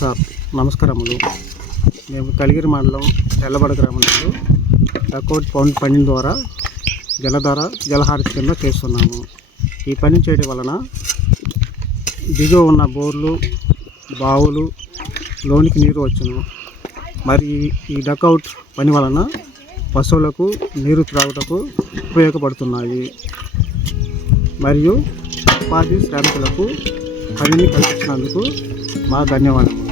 Sir నమస్కారములు. మేము కలిగిరి మండలం తెల్లబడ గ్రామంలో డకౌట్ పని ద్వారా జలధార జలహారతి కింద చేస్తున్నాము. ఈ పని చేయడం వలన దిగువ ఉన్న బోర్లు బావులు లోనికి నీరు వచ్చును. మరి ఈ డకౌట్ పని వలన పశువులకు నీరు త్రాగుటకు ఉపయోగపడుతున్నాయి. మరియు ఉపాధి శ్రామికులకు పనిని కల్పించినందుకు మా ధన్యవాదములు.